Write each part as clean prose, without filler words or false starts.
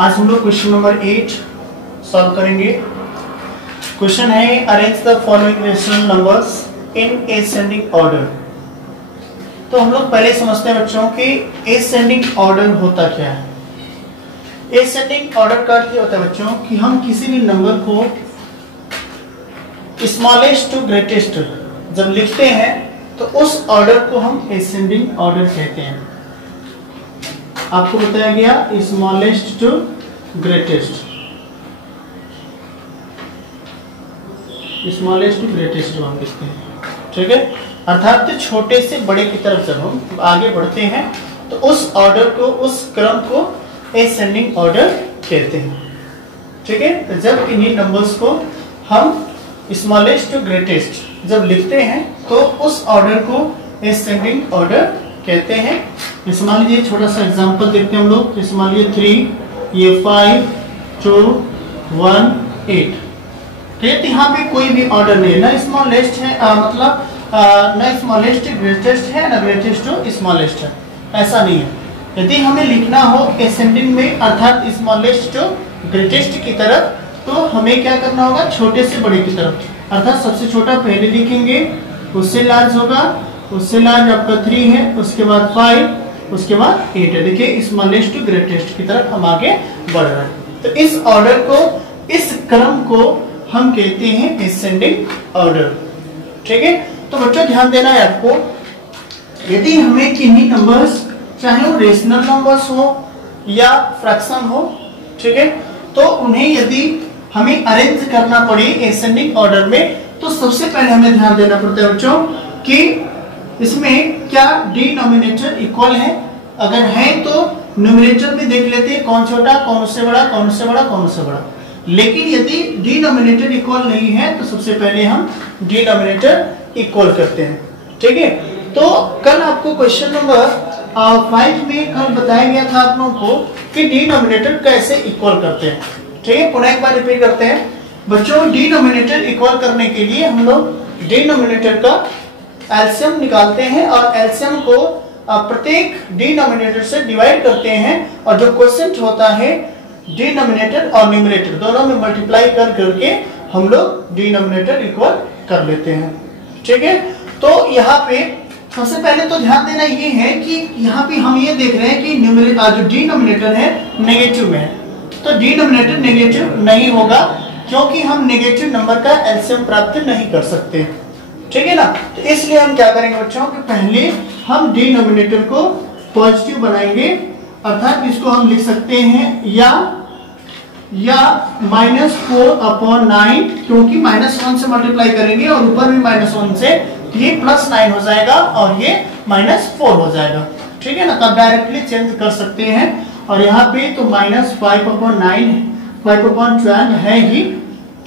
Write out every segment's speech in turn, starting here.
आज हम लोग क्वेश्चन नंबर 8 सॉल्व करेंगे। क्वेश्चन है arrange the following rational numbers in ascending order. तो हम लोग पहले समझते हैं बच्चों कि असेंडिंग ऑर्डर होता क्या है। असेंडिंग ऑर्डर का अर्थ होता है बच्चों कि हम किसी भी नंबर को स्मॉलेस्ट टू ग्रेटेस्ट जब लिखते हैं तो उस ऑर्डर को हम असेंडिंग ऑर्डर कहते हैं। आपको बताया गया smallest to greatest, smallest to greatest हम लिखते हैं, ठीक है। अर्थात छोटे से बड़े की तरफ जब हम आगे बढ़ते हैं तो उस ऑर्डर को, उस क्रम को असेंडिंग ऑर्डर कहते हैं, ठीक है। तो जब इन्हीं नंबर्स को हम स्मॉलेस्ट टू ग्रेटेस्ट जब लिखते हैं तो उस ऑर्डर को असेंडिंग ऑर्डर कहते हैं। जैसे मान लीजिए छोटा सा एग्जांपल देखते हैं हम लोग। जैसे मान लीजिए 3, ये 5, 2, 1, 8, ठीक है। यहाँ पे कोई भी ऑर्डर नहीं है, ना स्मॉलेस्ट है मतलब ना स्मॉलेस्ट ग्रेटेस्ट है, ना ग्रेटेस्ट टू स्मॉलेस्ट है, ऐसा नहीं है। यदि हमें लिखना हो असेंडिंग में अर्थात स्मॉलेस्ट टू ग्रेटेस्ट की तरफ तो हमें क्या करना होगा, छोटे से बड़े की तरफ, अर्थात सबसे छोटा पहले लिखेंगे, उससे लार्ज होगा, उससे लार्ज आपका 3 है, उसके बाद 5, उसके बाद 8 है। देखिए स्मॉलेस्ट टू ग्रेटेस्ट की तरफ हम आगे बढ़ रहे हैं। तो इस ऑर्डर को, इस क्रम को हम कहते हैं असेंडिंग ऑर्डर, ठीक है। तो बच्चों ध्यान देना है आपको, यदि हमें किन्हीं नंबर्स, चाहे वो रेशनल नंबर्स हो या फ्रैक्शन हो, ठीक है, तो उन्हें यदि हमें अरेंज करना पड़े असेंडिंग ऑर्डर में तो सबसे पहले हमें ध्यान देना पड़ता है बच्चों कि इसमें क्या डिनोमिनेटर इक्वल है। अगर है तो न्यूमरेटर में देख लेते हैं कौन छोटा, कौन उससे बड़ा, कौन उससे बड़ा, कौन उससे बड़ा। लेकिन यदि डिनोमिनेटर इक्वल नहीं है तो सबसे पहले हम डिनोमिनेटर इक्वल करते हैं, ठीक है। तो कल आपको क्वेश्चन नंबर 5 में कल बताया गया था आप लोगों को कि डिनोमिनेटर कैसे इक्वल करते हैं, ठीक है। पुनः एक बार रिपीट करते हैं बच्चों। डिनोमिनेटर इक्वल करने के लिए हम लोग डिनोमिनेटर का एलसीएम निकालते हैं और एलसीएम को प्रत्येक डिनोमिनेटर से डिवाइड करते हैं और जो क्वोशिएंट होता है डिनोमिनेटर और न्यूमरेटर दोनों में मल्टीप्लाई कर करके हम लोग डिनोमिनेटर इक्वल कर लेते हैं, ठीक है। तो यहाँ पे सबसे पहले तो ध्यान देना ये है कि यहाँ पे हम ये देख रहे हैं कि जो डिनोमिनेटर है नेगेटिव में है, तो डिनोमिनेटर नेगेटिव नहीं होगा क्योंकि हम नेगेटिव नंबर का एलसीएम प्राप्त नहीं कर सकते, ठीक है ना। तो इसलिए हम क्या करेंगे बच्चों कि पहले हम डिनोमिनेटर को पॉजिटिव बनाएंगे, अर्थात इसको हम लिख सकते हैं या -4/9, क्योंकि -1 से मल्टीप्लाई करेंगे और ऊपर भी -1 से, ये +9 हो जाएगा और ये -4 हो जाएगा, ठीक है ना। तब डायरेक्टली चेंज कर सकते हैं। और यहाँ पे तो -5/9 5/12 है ही,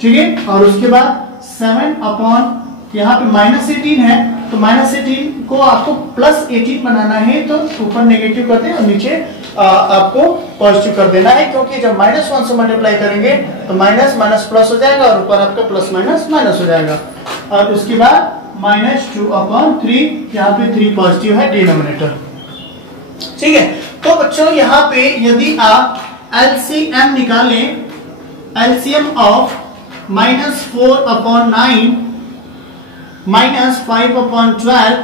ठीक है। और उसके बाद 7 यहाँ पे -18 है, तो -18 को आपको +18 बनाना है तो ऊपर नेगेटिव कर दें और नीचे आपको पॉजिटिव कर देना है, क्योंकि जब -1 से मल्टीप्लाई करेंगे तो माइनस माइनस प्लस हो जाएगा और ऊपर आपका प्लस माइनस माइनस हो जाएगा। और उसके बाद -2/3, यहाँ पे 3 पॉजिटिव है डिनोमिनेटर, ठीक है। तो बच्चों यहाँ पे यदि आप एलसीएम निकालें, LCM of -4/9 -5/12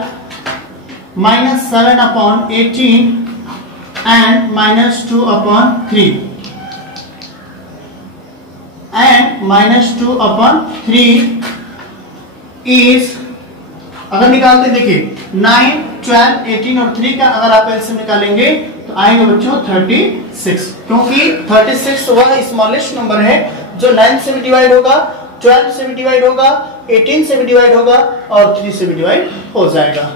-7/18 and -2/3 and -2/3 is, अगर निकालते देखिए 9, 12, 18 और 3 का अगर आप एलसीएम निकालेंगे तो आएगा बच्चों 36, क्योंकि 36 वह स्मॉलेस्ट नंबर है जो 9 से भी डिवाइड होगा, 12 से भी डिवाइड होगा, 18 से भी डिवाइड होगा और 3 से भी डिवाइड हो जाएगा,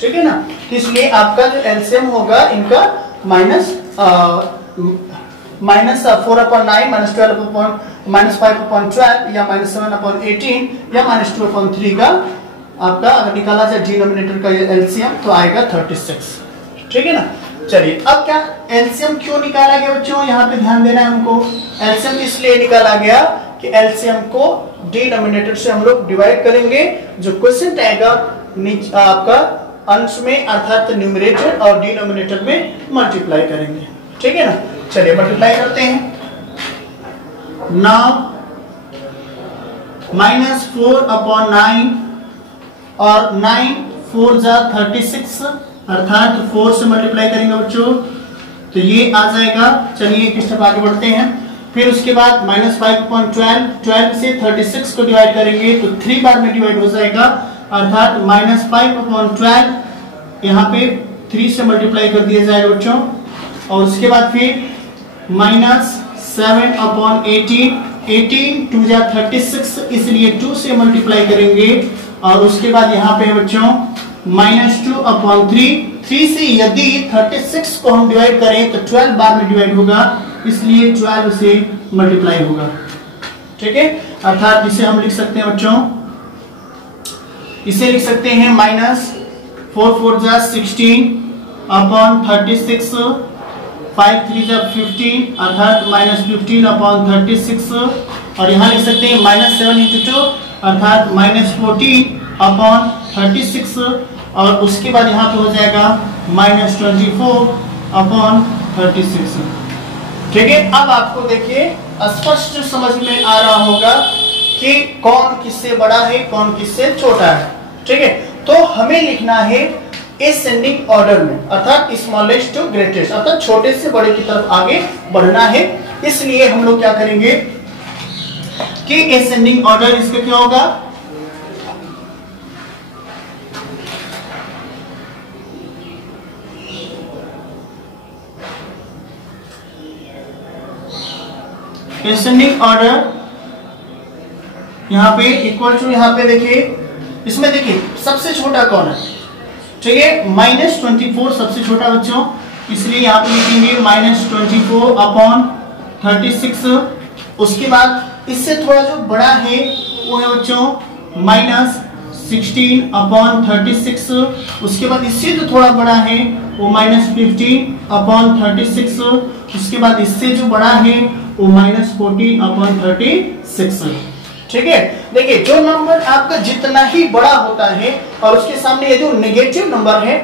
ठीक है ना। तो इसलिए आपका जो एलसीएम होगा इनका -4/9 -5/12 या -7/18 या -2/3 का आपका अगर निकाला जाए डिनोमिनेटर का एलसीएम तो आएगा 36, ठीक है ना। चलिए अब क्या एलसीएम क्यों निकाला गया बच्चों, यहाँ पे ध्यान देना है हमको। एलसीएम इसलिए निकाला गया कि एलसीएम को डिनोमिनेटर से हम लोग डिवाइड करेंगे, जो क्वोशिएंट आएगा आपका अंश में अर्थात न्यूमरेटर और डिनोमिनेटर में मल्टीप्लाई करेंगे, ठीक है ना। चलिए मल्टीप्लाई करते हैं। नाउ -4/9 और 9 4 जा 36, अर्थात 4 से मल्टीप्लाई करेंगे बच्चों तो ये आ जाएगा। चलिए एक स्टेप आगे बढ़ते हैं। फिर उसके बाद -5/12, 12 से 36 को डिवाइड करेंगे तो 3 बार में डिवाइड हो जाएगा, अर्थात -5/12 यहाँ पे 3 से मल्टीप्लाई कर दिया जाएगा बच्चों। और उसके बाद फिर -7/18, 18 2 जा 36, इसलिए 2 से मल्टीप्लाई करेंगे। और उसके बाद यहाँ पे बच्चों -2/3, 3 से यदि 36 को हम डिवाइड करें तो 12 बार में डिवाइड होगा, इसलिए 12 से मल्टीप्लाई होगा। ठीक है, अर्थात इसे हम लिख सकते हैं बच्चों, इसे लिख सकते हैं -4 4 जा 16/36, 5 3 जा 15, अर्थात -15/36। और यहाँ लिख सकते हैं -7 × 2, अर्थात -14/36। और उसके बाद यहाँ पे हो जाएगा -24/36। ठीक है, अब आपको देखिए स्पष्ट समझ में आ रहा होगा कि कौन किससे बड़ा है, कौन किससे छोटा है। ठीक है, तो हमें लिखना है असेंडिंग ऑर्डर में, अर्थात स्मॉलेस्ट टू ग्रेटेस्ट, अर्थात छोटे से बड़े की तरफ आगे बढ़ना है। इसलिए हम लोग क्या करेंगे कि असेंडिंग ऑर्डर इसका क्या होगा, असेंडिंग ऑर्डर यहाँ पे इक्वल टू, यहाँ पे देखिए इसमें देखिए सबसे छोटा कौन है। ठीक है, -24 सबसे छोटा बच्चों, इसलिए यहाँ पे लिखेंगे -24/36। उसके बाद इससे थोड़ा जो बड़ा है वो है बच्चों -16/36। उसके बाद इससे जो थोड़ा बड़ा है वो -15/36। उसके बाद इससे जो बड़ा है वो -14/36। ठीक है, देखिए जो नंबर आपका जितना ही बड़ा होता है और उसके सामने ये जो नेगेटिव नंबर है,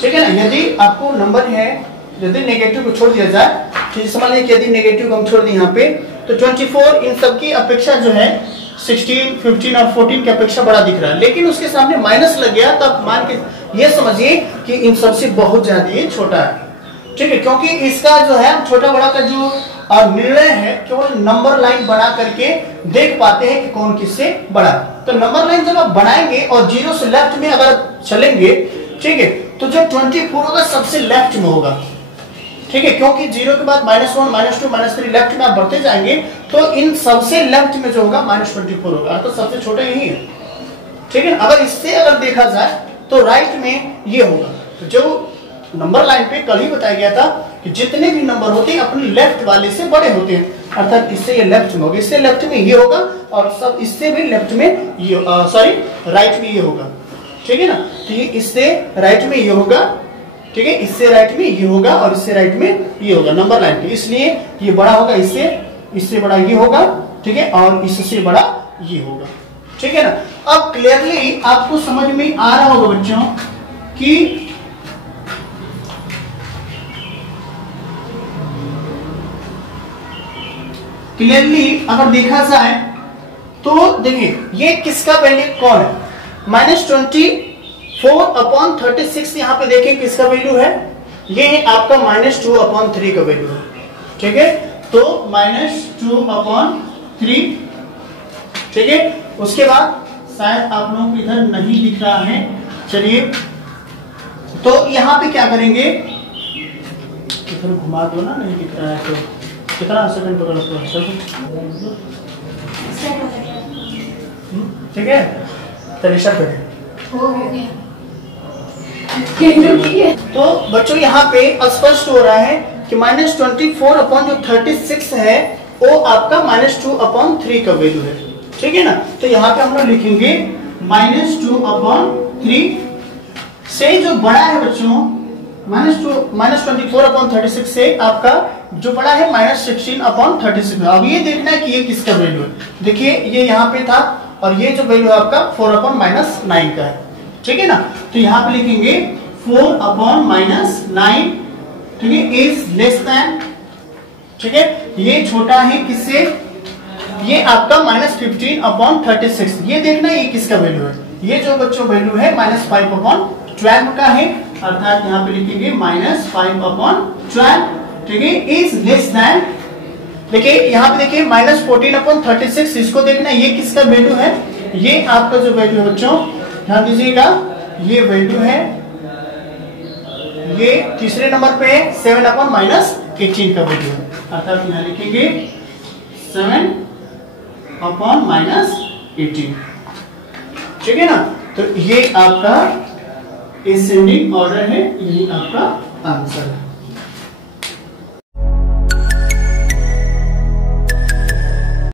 ठीक है ना, यदि आपको नंबर है, यदि नेगेटिव को छोड़ दिया जाए, तो समझ लीजिए कि यदि नेगेटिव को हम छोड़ दें यहाँ पे तो 24 इन सब की अपेक्षा जो है 16, 15 और 14 की अपेक्षा बड़ा दिख रहा है, लेकिन उसके सामने माइनस लग गया तो आप मान के ये समझिए कि इन सबसे बहुत ज्यादा ये छोटा है। ठीक है, क्योंकि इसका जो है छोटा बड़ा का जो निर्णय है केवल नंबर लाइन बना करके देख पाते हैं कि कौन किससे बड़ा। तो नंबर लाइन जब आप बनाएंगे और 0 से लेफ्ट में अगर चलेंगे, ठीक है, तो जो 24 होगा सबसे लेफ्ट में होगा। ठीक है, क्योंकि 0 के बाद -1, -2, -3 लेफ्ट में आप बढ़ते जाएंगे तो इन सबसे लेफ्ट में जो होगा -24 होगा, तो सबसे छोटा यही है। ठीक है, अगर इससे अगर देखा जाए तो राइट में ये होगा। तो जो नंबर लाइन पे कल ही बताया गया था कि जितने भी नंबर होते हैं अपने लेफ्ट वाले से बड़े होते हैं, अर्थात इससे ये लेफ्ट में होगा, इससे लेफ्ट में ये होगा और सब इससे भी लेफ्ट में ये राइट में ये होगा। ठीक है ना, तो ये इससे राइट में ये होगा, ठीक है, इससे राइट में ये होगा और इससे राइट में ये होगा नंबर लाइन पे, इसलिए ये बड़ा होगा, इससे बड़ा ये होगा। ठीक है, और इससे बड़ा ये होगा। ठीक है ना, अब क्लियरली आपको समझ में आ रहा होगा बच्चों कि क्लियरली अगर देखा जाए तो देखिए ये किसका वैल्यू कौन है, -24/36 यहाँ पे देखें किसका वैल्यू है, ये आपका -2/3 का वैल्यू है। ठीक है, तो -2/3। ठीक है, उसके बाद शायद आप लोगों को इधर नहीं दिख रहा है, चलिए तो यहाँ पे क्या करेंगे, इधर घुमा दो ना, नहीं दिख रहा है तो कितना सेकंड पकड़ो, ठीक है, चलिए स्टार्ट करें। तो बच्चों यहाँ पे स्पष्ट हो रहा है कि -24/36 है वो आपका -2/3 का वैल्यू है। ठीक है ना, तो यहाँ पे हम लोग लिखेंगे -2/3 से जो बड़ा है बच्चों -24/36 से आपका जो बड़ा है -16/36। अब ये देखना है कि ये किसका वैल्यू है। देखिए ये यहाँ पे था और ये जो वैल्यू है आपका 4/-9 का है। ठीक है ना, तो यहाँ पे लिखेंगे 4/-9, ठीक है, इज लेस देन ठीक है, ये छोटा है किससे, ये आपका -15/36। ये देखना ये किसका वैल्यू है, ये जो बच्चों वैल्यू है -5/12 का है, अर्थात यहाँ पे लिखेंगे -5/12, ठीक है, इज लेस देन। देखिए यहाँ पे देखिए -14/36, इसको देखना ये किसका वैल्यू है, ये आपका जो वैल्यू है बच्चों ध्यान दीजिएगा, ये वैल्यू है, ये तीसरे नंबर पे है 7/-18 का वैल्यू है, अर्थात यहाँ लिखेंगे 7/-18, ठीक है ना। तो ये आपका एसेंडिंग ऑर्डर है, ये आपका आंसर है।